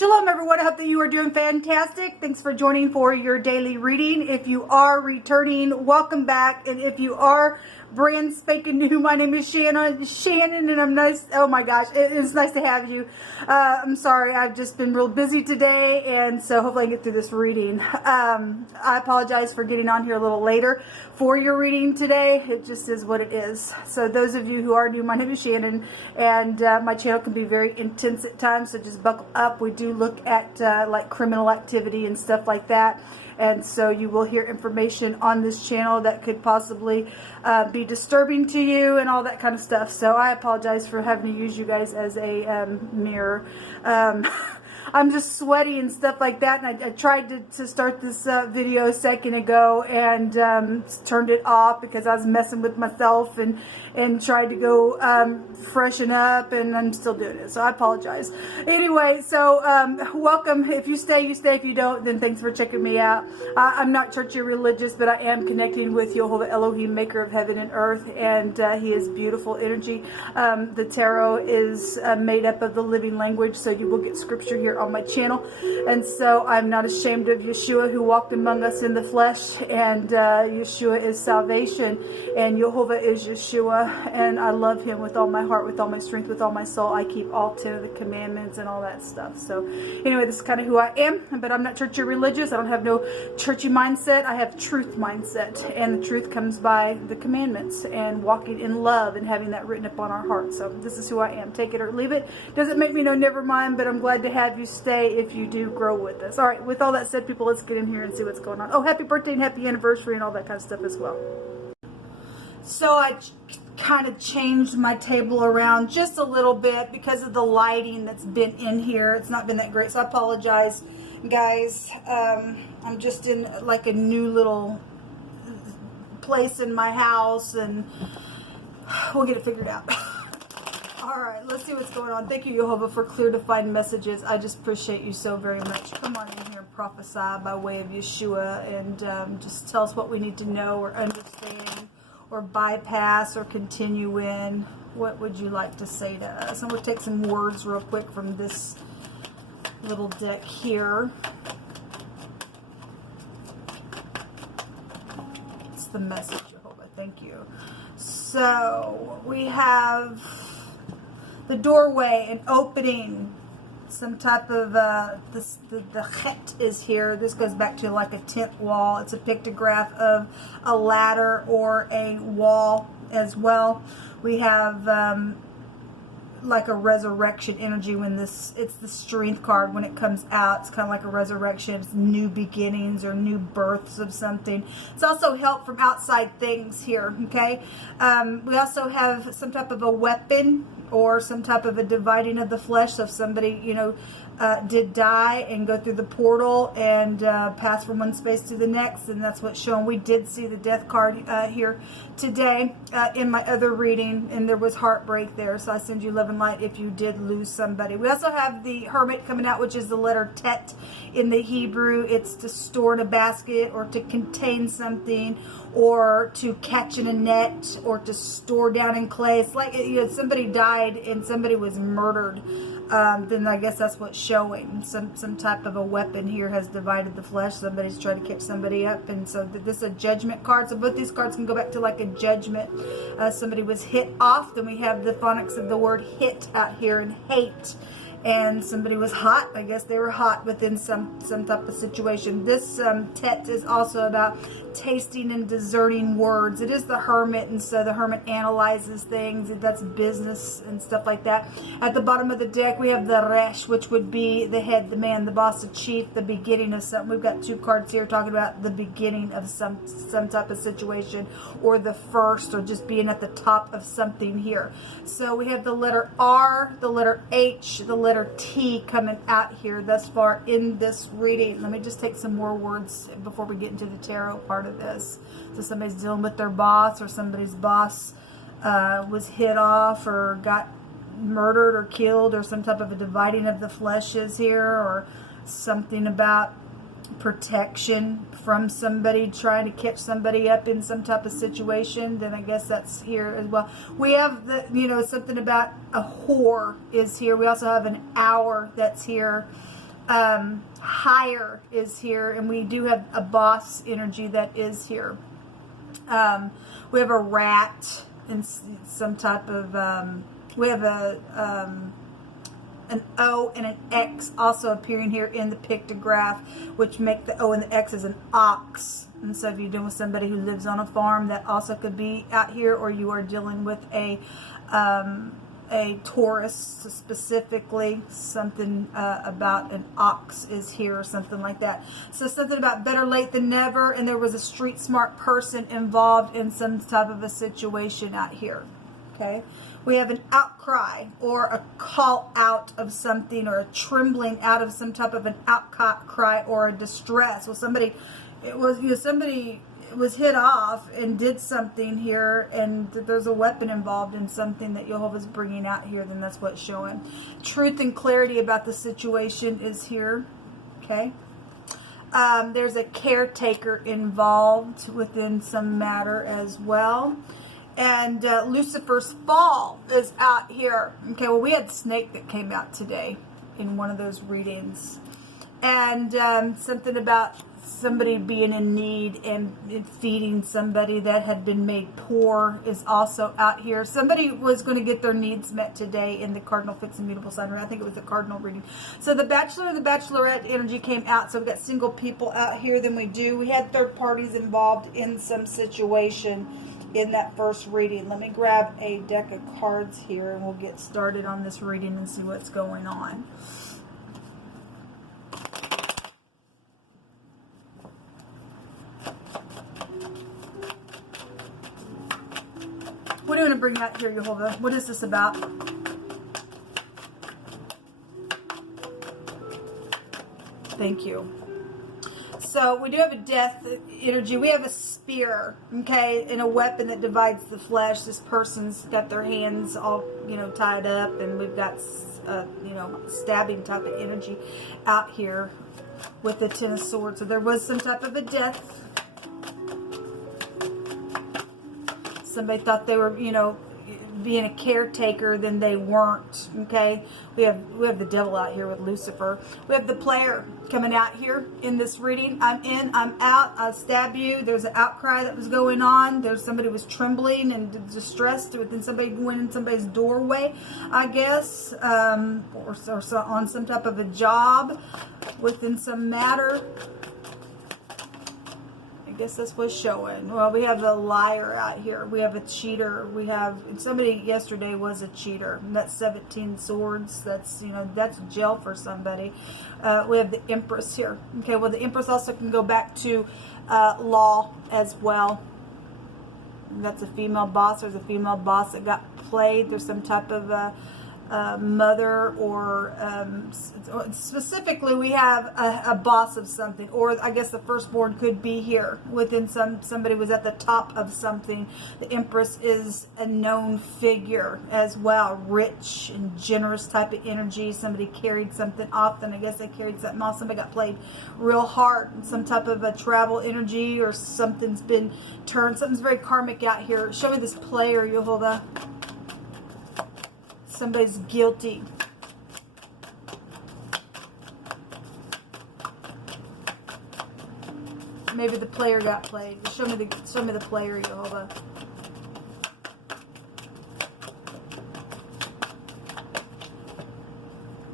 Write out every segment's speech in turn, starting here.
Shalom everyone, I hope that you are doing fantastic. Thanks for joining for your daily reading. If you are returning, welcome back. And if you are brand spanking new, my name is Shannon, and I'm nice. Oh my gosh, it's nice to have you. I'm sorry, I've just been real busy today, and so hopefully I can get through this reading. I apologize for getting on here a little later for your reading today. It just is what it is. So those of you who are new, my name is Shannon, and my channel can be very intense at times, so just buckle up. We do look at like criminal activity and stuff like that. And so you will hear information on this channel that could possibly be disturbing to you and all that kind of stuff. So I apologize for having to use you guys as a mirror. I'm just sweaty and stuff like that. And I tried to start this video a second ago and turned it off because I was messing with myself and tried to go freshen up, and I'm still doing it. So I apologize. Anyway, so welcome. If you stay, you stay. If you don't, then thanks for checking me out. I'm not churchy or religious, but I am connecting with YHVH Elohim, maker of heaven and earth, and he is beautiful energy. The tarot is made up of the living language, so you will get scripture here on my channel. And so I'm not ashamed of Yeshua, who walked among us in the flesh, and Yeshua is salvation, and YHVH is Yeshua, and I love him with all my heart, with all my strength, with all my soul. I keep all 10 of the commandments and all that stuff. So anyway, this is kind of who I am, but I'm not churchy or religious. I don't have no churchy mindset. I have truth mindset, and the truth comes by the commandments and walking in love and having that written upon our hearts. So this is who I am. Take it or leave it. Doesn't make me no never mind, but I'm glad to have you stay if you do grow with us. All right, with all that said, people, let's get in here and see what's going on. Oh, happy birthday and happy anniversary and all that kind of stuff as well. So I kind of changed my table around just a little bit because of the lighting that's been in here. It's not been that great, so I apologize, guys. I'm just in like a new little place in my house, and we'll get it figured out. All right, let's see what's going on. Thank you, YHVH, for clear, defined messages. I just appreciate you so very much. Come on in here and prophesy by way of Yeshua, and just tell us what we need to know or understand, or bypass, or continue in. What would you like to say to us? I'm going to take some words real quick from this little deck here. It's the message, Jehovah. Thank you. So we have the doorway, an opening, some type of the chet is here. This goes back to like a tent wall. It's a pictograph of a ladder or a wall as well. We have like a resurrection energy when it's the strength card. When it comes out, it's kind of like a resurrection. It's new beginnings or new births of something. It's also help from outside things here, okay? We also have some type of a weapon or some type of a dividing of the flesh. So if somebody, you know, did die and go through the portal and pass from one space to the next, and that's what's shown. We did see the death card here today in my other reading, and there was heartbreak there. So I send you love and light if you did lose somebody. We also have the hermit coming out, which is the letter tet in the Hebrew. It's to store in a basket, or to contain something, or to catch in a net, or to store down in clay. It's like, you know, somebody died and somebody was murdered. Then I guess that's what's showing. Some type of a weapon here has divided the flesh. Somebody's trying to catch somebody up, and so this is a judgment card. So both these cards can go back to like a judgment. Somebody was hit off. Then we have the phonics of the word hit out here, and hate. And somebody was hot. I guess they were hot within some type of situation. This tet is also about tasting and discerning words. It is the hermit, and so the hermit analyzes things. That's business and stuff like that. At the bottom of the deck, we have the resh, which would be the head, the man, the boss, the chief, the beginning of something. We've got two cards here talking about the beginning of some type of situation, or the first, or just being at the top of something here. So we have the letter R, the letter H, the letter T coming out here thus far in this reading. Let me just take some more words before we get into the tarot part of this. So somebody's dealing with their boss, or somebody's boss was hit off or got murdered or killed, or some type of a dividing of the flesh is here, or something about protection from somebody trying to catch somebody up in some type of situation. Then I guess that's here as well. We have the, you know, something about a whore is here. We also have an hour that's here. Higher is here, and we do have a boss energy that is here. We have a rat and some type of, we have an O and an X also appearing here in the pictograph, which make the O and the X as an ox. And so if you're dealing with somebody who lives on a farm, that also could be out here, or you are dealing with a Taurus specifically, something about an ox is here or something like that. So something about better late than never, and there was a street smart person involved in some type of a situation out here. Okay, we have an outcry or a call out of something, or a trembling out of some type of an outcry or a distress. Well, somebody, it was, you know, somebody was hit off and did something here, and there's a weapon involved in something that Jehovah's bringing out here, then that's what's showing. Truth and clarity about the situation is here. Okay. There's a caretaker involved within some matter as well. And Lucifer's fall is out here. Okay, well, we had Snake that came out today in one of those readings. And something about somebody being in need and feeding somebody that had been made poor is also out here. Somebody was going to get their needs met today in the Cardinal Fixed and Mutable Sign. I think it was the Cardinal reading. So the Bachelor and the Bachelorette energy came out. So we've got single people out here. Then we had third parties involved in some situation in that first reading. Let me grab a deck of cards here, and we'll get started on this reading and see what's going on. What do you want to bring out here, Jehovah? What is this about? Thank you. So we do have a death energy. We have a spear, okay, and a weapon that divides the flesh. This person's got their hands all, you know, tied up, and we've got, you know, stabbing type of energy out here with the Ten of Swords. So there was some type of a death. Somebody thought they were, you know, being a caretaker, then they weren't. Okay, we have the devil out here with Lucifer. We have the player coming out here in this reading. I'm in, I'm out, I'll stab you. There's an outcry that was going on. There's somebody was trembling and distressed within somebody going in somebody's doorway, I guess, or on some type of a job within some matter. I guess that's what's showing. Well, we have a liar out here. We have a cheater. We have somebody yesterday was a cheater. And that's 17 swords. That's, you know, that's jail for somebody. We have the Empress here. Okay, well, the Empress also can go back to law as well. And that's a female boss. There's a female boss that got played. There's some type of mother, or specifically we have a boss of something, or I guess the firstborn could be here within somebody was at the top of something. The Empress is a known figure as well, rich and generous type of energy. Somebody carried something off, then I guess they carried something off. Somebody got played real hard, some type of a travel energy, or something's been turned. Something's very karmic out here. Show me this player, Jehovah. Somebody's guilty. Maybe the player got played. Show me the player, Jehovah.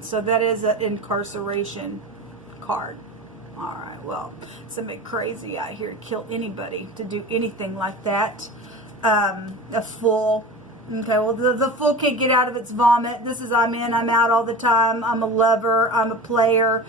So that is an incarceration card. All right. Well, somebody crazy out here to kill anybody, to do anything like that. A fool. Okay, well, the fool can't get out of its vomit. This is I'm in, I'm out all the time. I'm a lover. I'm a player.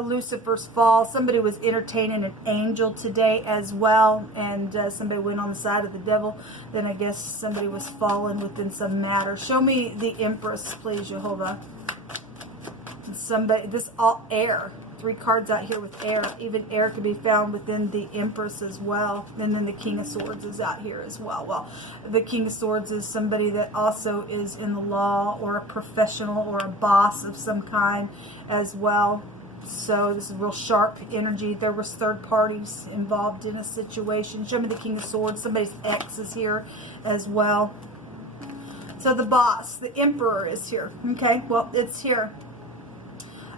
Lucifer's fall. Somebody was entertaining an angel today as well, and somebody went on the side of the devil. Then I guess somebody was fallen within some matter. Show me the Empress, please, Jehovah. Somebody, this all air. 3 cards out here with air. Even air could be found within the Empress as well. And then the King of Swords is out here as well. Well, the King of Swords is somebody that also is in the law, or a professional, or a boss of some kind as well. So this is real sharp energy. There was third parties involved in a situation. Show me the King of Swords. Somebody's ex is here as well. So the boss, the Emperor, is here. Okay, well, it's here.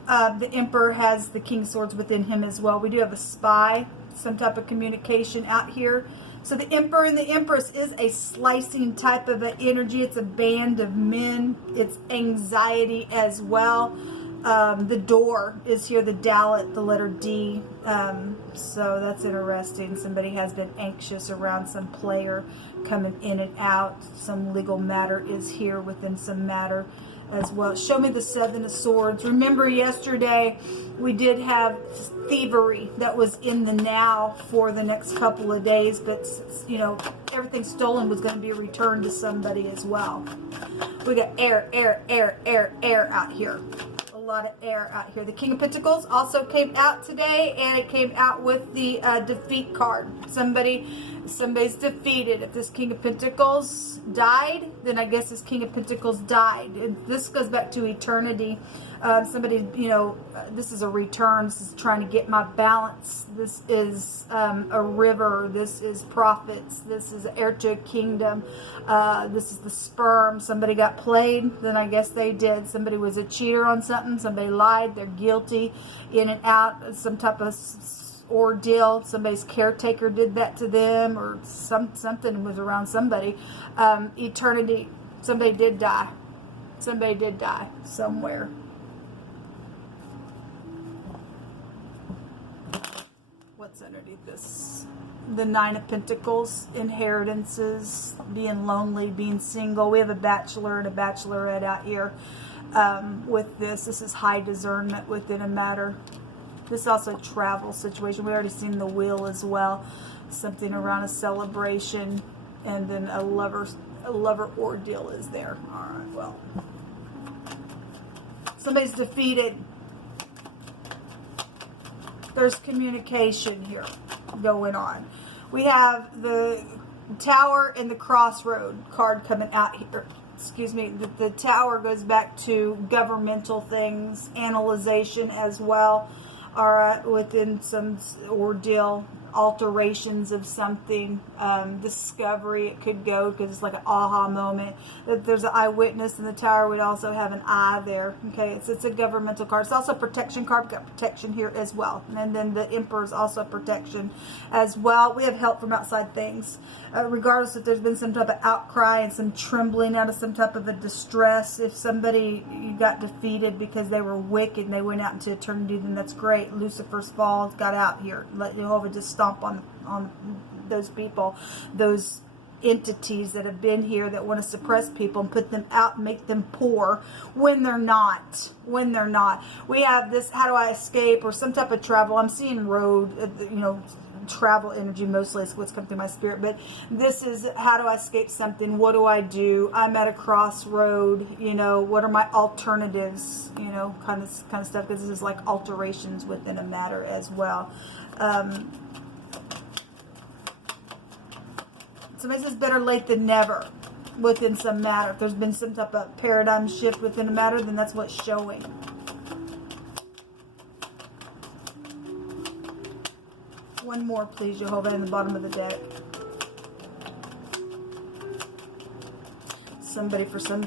The Emperor has the King of Swords within him as well. We do have a spy, some type of communication out here. So the Emperor and the Empress is a slicing type of an energy. It's a band of men. It's anxiety as well. The door is here, the Dalet, the letter D. So that's interesting. Somebody has been anxious around some player coming in and out. Some legal matter is here within some matter as well. Show me the Seven of Swords. Remember yesterday we did have thievery that was in the now for the next couple of days, but you know, everything stolen was going to be returned to somebody as well. We got air out here. A lot of air out here. The King of Pentacles also came out today, and it came out with the defeat card. Somebody's defeated. If this King of Pentacles died, then I guess this King of Pentacles died. And this goes back to eternity. Somebody, you know, this is a return. This is trying to get my balance. This is a river. This is prophets. This is heir to a kingdom. This is the sperm. Somebody got played, then I guess they did. Somebody was a cheater on something. Somebody lied. They're guilty. In and out. Some type of ordeal. Somebody's caretaker did that to them, or something was around somebody. Eternity. Somebody did die. Somebody did die somewhere. What's underneath this? The Nine of Pentacles, inheritances, being lonely, being single. We have a bachelor and a bachelorette out here with this. This is high discernment within a matter. This is also a travel situation. We already seen the wheel as well. Something around a celebration, and then a lover ordeal is there. All right, well, somebody's defeated. There's communication here going on. We have the Tower and the Crossroad card coming out here. Excuse me. The Tower goes back to governmental things, analyzation as well. All right, within some ordeal, alterations of something, discovery, it could go, because it's like an aha moment. If there's an eyewitness in the Tower, we'd also have an eye there. Okay, it's a governmental card. It's also a protection card. We've got protection here as well. And then the Emperor is also protection as well. We have help from outside things. Regardless if there's been some type of outcry and some trembling out of some type of a distress. If somebody got defeated because they were wicked and they went out into eternity, then that's great. Lucifer's fall got out here. Let Jehovah just stomp on those people, those entities that have been here that want to suppress people and put them out and make them poor when they're not. We have this, how do I escape, or some type of travel. I'm seeing road, you know, travel energy mostly is what's coming through my spirit, but this is how do I escape something. What do I do? I'm at a crossroad, you know, what are my alternatives, you know, kind of stuff, because this is like alterations within a matter as well. Somebody says better late than never within some matter. If there's been some type of paradigm shift within a matter, then that's what's showing. One more, please, Jehovah, in the bottom of the deck. Somebody, for some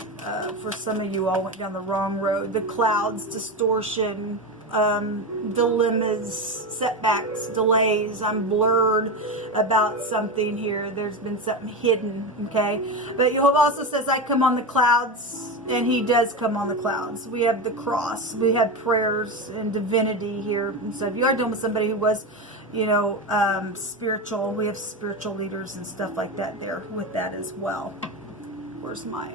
of you all went down the wrong road. The clouds, distortion, dilemmas, setbacks, delays. I'm blurred about something here. There's been something hidden, okay? But Jehovah also says, I come on the clouds, and he does come on the clouds. We have the cross. We have prayers and divinity here. And so if you are dealing with somebody who was, you know, spiritual, we have spiritual leaders and stuff like that there with that as well. Where's my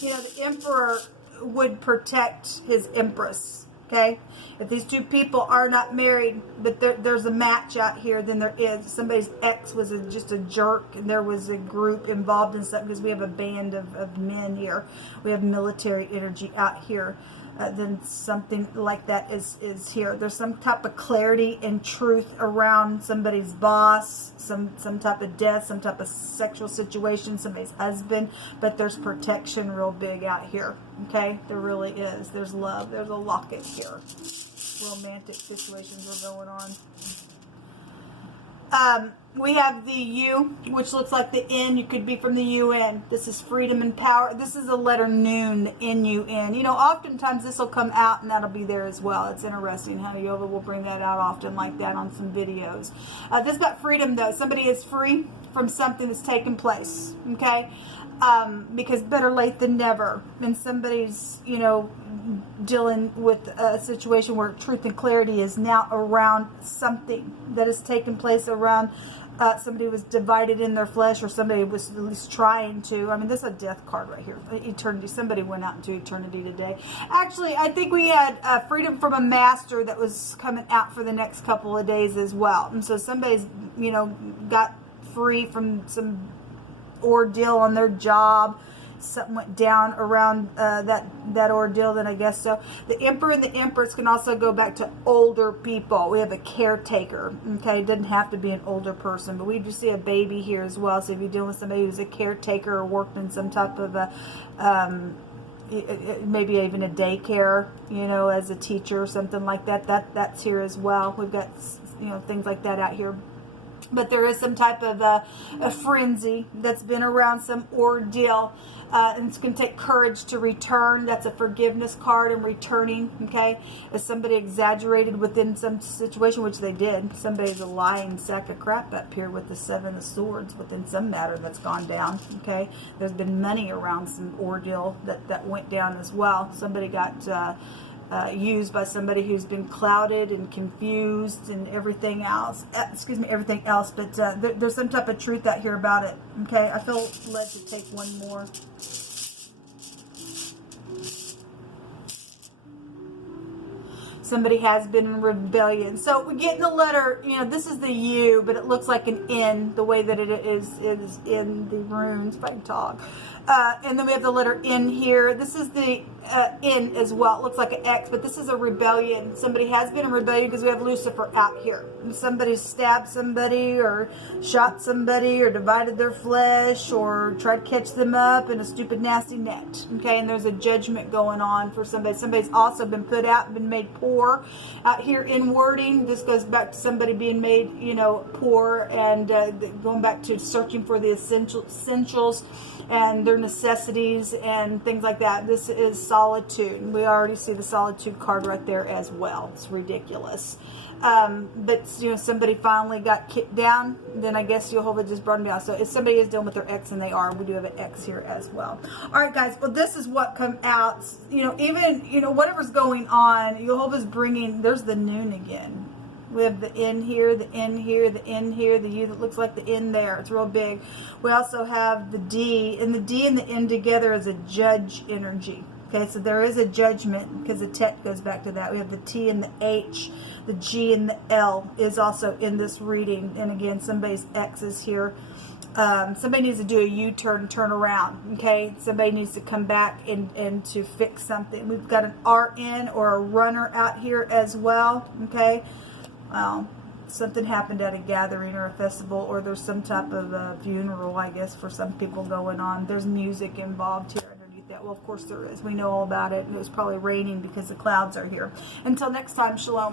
you know, the Emperor would protect his Empress, okay? If these two people are not married, but there's a match out here, then there is. Somebody's ex was just a jerk, and there was a group involved in something, because we have a band of men here. We have military energy out here. Then something like that is here. There's some type of clarity and truth around somebody's boss, some type of death, some type of sexual situation, somebody's husband, but there's protection real big out here, okay? There really is. There's love. There's a locket here. Romantic situations are going on. We have the U, which looks like the N. You could be from the UN. This is freedom and power. This is the letter noon, the N-U-N. You know, oftentimes this will come out and that'll be there as well. It's interesting how Yoga will bring that out often like that on some videos. This is about freedom, though. Somebody is free from something that's taken place, okay? Because better late than never. And somebody's, you know, dealing with a situation where truth and clarity is now around something that has taken place around somebody was divided in their flesh, or somebody was at least trying to. I mean, this is a death card right here. Eternity. Somebody went out into eternity today. Actually, I think we had freedom from a master that was coming out for the next couple of days as well. And so somebody's, you know, got free from some ordeal on their job. Something went down around that ordeal, then I guess so. The Emperor and the Empress can also go back to older people. We have a caretaker, okay? It doesn't have to be an older person, but we just see a baby here as well. So if you're dealing with somebody who's a caretaker or worked in some type of a, maybe even a daycare, you know, as a teacher or something like that, that's here as well. We've got, you know, things like that out here. But there is some type of a frenzy that's been around some ordeal. And it's going to take courage to return. That's a forgiveness card and returning, okay? If somebody exaggerated within some situation, which they did. Somebody's a lying sack of crap up here with the Seven of Swords within some matter that's gone down, okay? There's been money around some ordeal that went down as well. Somebody got used by somebody who's been clouded and confused and everything else. Everything else. But there's some type of truth out here about it. Okay, I feel led to take one more. Somebody has been in rebellion. So we get in the letter, you know, this is the U, but it looks like an N, the way that it is in the runes, if I can talk. And then we have the letter N here. This is the N as well. It looks like an X, but this is a rebellion. Somebody has been in rebellion because we have Lucifer out here. Somebody stabbed somebody or shot somebody or divided their flesh or tried to catch them up in a stupid, nasty net. Okay, and there's a judgment going on for somebody. Somebody's also been put out and been made poor. Out here in wording, this goes back to somebody being made, you know, poor and going back to searching for the essentials and their necessities and things like that. This is solitude. We already see the solitude card right there as well. It's ridiculous. But, you know, somebody finally got kicked down, then I guess Jehovah just brought them down. So if somebody is dealing with their ex, and they are, we do have an X here as well. All right, guys, well, this is what come out. You know, even, you know, whatever's going on, Jehovah's bringing, there's the noon again. We have the N here, the N here, the N here, the U that looks like the N there. It's real big. We also have the D, and the D and the N together is a judge energy. Okay, so there is a judgment because the Tet goes back to that. We have the T and the H, the G and the L is also in this reading. And again, somebody's X is here. Somebody needs to do a U-turn, turn around, okay? Somebody needs to come back and to fix something. We've got an RN or a runner out here as well, okay? Something happened at a gathering or a festival, or there's some type of a funeral, I guess, for some people going on. There's music involved here underneath that. Well, of course there is. We know all about it. It was probably raining because the clouds are here. Until next time, shalom.